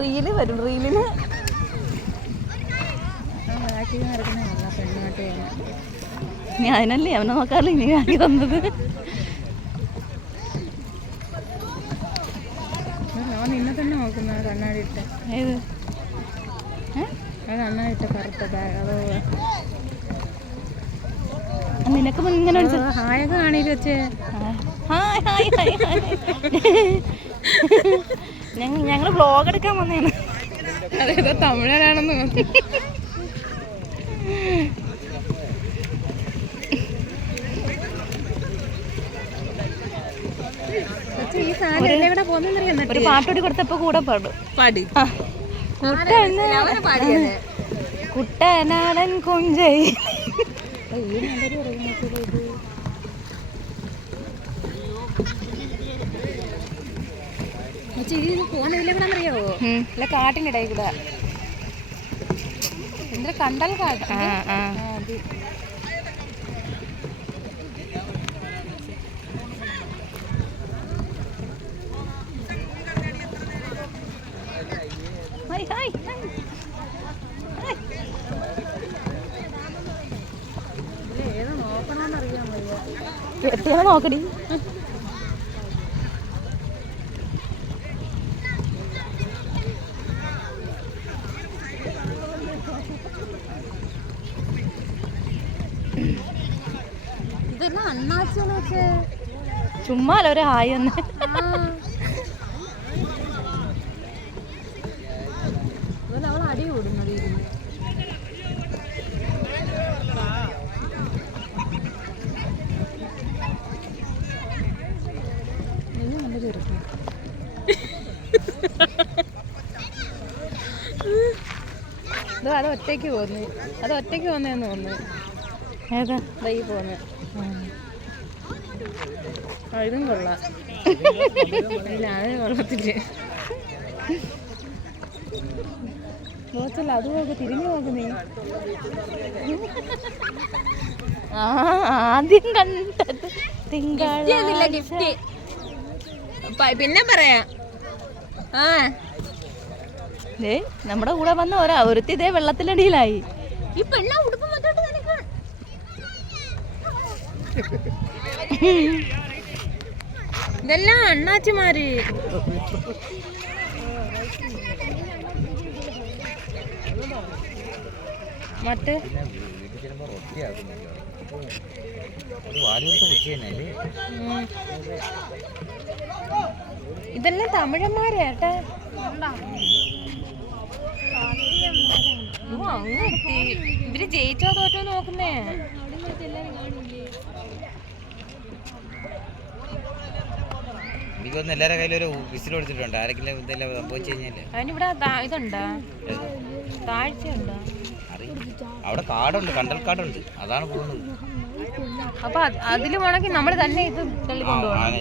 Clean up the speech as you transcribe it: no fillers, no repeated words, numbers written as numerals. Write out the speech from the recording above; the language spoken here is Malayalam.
റീല് വരും. റീലിന് ഞാനല്ലേ അവനെ നോക്കാറില്ല ഇനി ആക്കി തന്നത്. നിന്നെ തന്നെ നോക്കുന്ന കണ്ണാടി ഇട്ട ഏത് കണ്ണാടി ഇട്ട കറുത്ത ബാഗ് അതോ നിനക്ക് ഇങ്ങനെ ഹായൊക്കെ കാണില്ല വെച്ചേ. ഞങ്ങൾ വ്ലോഗ് എടുക്കാൻ വന്നേന്ന്. അതേതോ തമിഴനാണെന്ന് തോന്നി. ഈ സാരി എവിടെ പോകുന്ന ഒരു പാട്ടോടി കൊടുത്തപ്പോ കൂടെ പാടും. പാടി കുട്ടനാടൻ കൊഞ്ചൈ പോകുന്നതിലെവിടാന്നറിയാവോ? അല്ല കാട്ടിൻ്റെ ഇടയിൽ കൂടെ എന്താ കണ്ടാൽ കാട്ട്. ഏത് നോക്കണമെന്നറിയാൻ വയ്യ. കെട്ടിയാ നോക്കടി. ഇതെല്ലാം അണ്ണാച്ചെന്ന് വെച്ചേ ചുമ്മാല ഒരു ഹായ് ഒന്ന്. അവൾ അടി കൂടുന്നത് ഇരുന്ന്. നല്ല ചെറുപ്പം അത് ഒറ്റയ്ക്ക് പോന്നു. അത് ഒറ്റയ്ക്ക് പോന്നേന്ന് തോന്നുന്നു. ഏതാ ഈ പോന്നെ ഇതും കൊള്ളാം. അതിന് കൊള്ളത്തില്ല. നോച്ചല്ല അത് നോക്ക്, തിരിഞ്ഞു നോക്കുന്നേ. ആദ്യം കണ്ടത് തിങ്കളാഴ്ച ഗിഫ്റ്റ്. പിന്നെ പറയാം. നമ്മുടെ കൂടെ വന്ന ഒരുത്തി ഇതേ വെള്ളത്തിനടിയിലായി. ഈ പെണ്ണ ഉടുപ്പ് ഇതെല്ലാം അണ്ണാച്ചിമാര്. മറ്റേ ഇതെല്ലാം തമിഴന്മാരേട്ടാ. ഇവര് ജയിച്ചോ തോറ്റോ നോക്കുന്നേ. എനിക്കൊന്ന് എല്ലാവരുടെ കയ്യിലൊരു വിസിൽ കൊടുത്തിട്ടുണ്ട്. ആരെങ്കിലും എന്തെല്ലാം സംഭവിച്ചു കഴിഞ്ഞാല് അതിനിവിടെ ഇതുണ്ടോ, താഴ്ചയുണ്ടോ? അവിടെ കാടുണ്ട്, കണ്ടൽ കാടുണ്ട്, അതാണ് പോകുന്നത്. അപ്പൊ അതില് വേണമെങ്കിൽ നമ്മൾ തന്നെ ഇത് തള്ളി കൊണ്ടുപോകണം.